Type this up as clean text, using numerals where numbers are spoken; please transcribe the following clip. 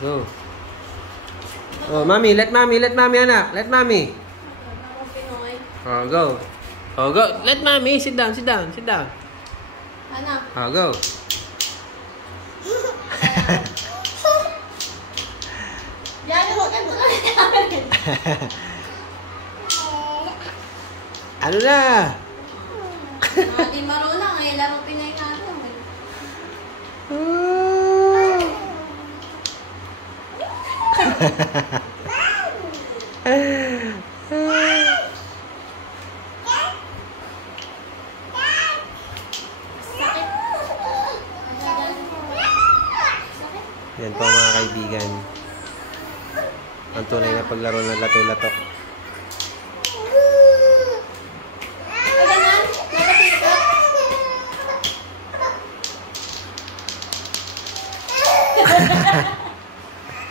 Go. Oh, mommy. Let mommy, anak. Let mommy. Oh, go. Oh, go. Let mommy. Sit down. Ano? Oh, go. Yan, huwag ka tulad namin. Ano na? Di marunong eh. Laro Pinay natin. Yan po mga kaibigan. Ang tunay na paglaro ng lato-lato.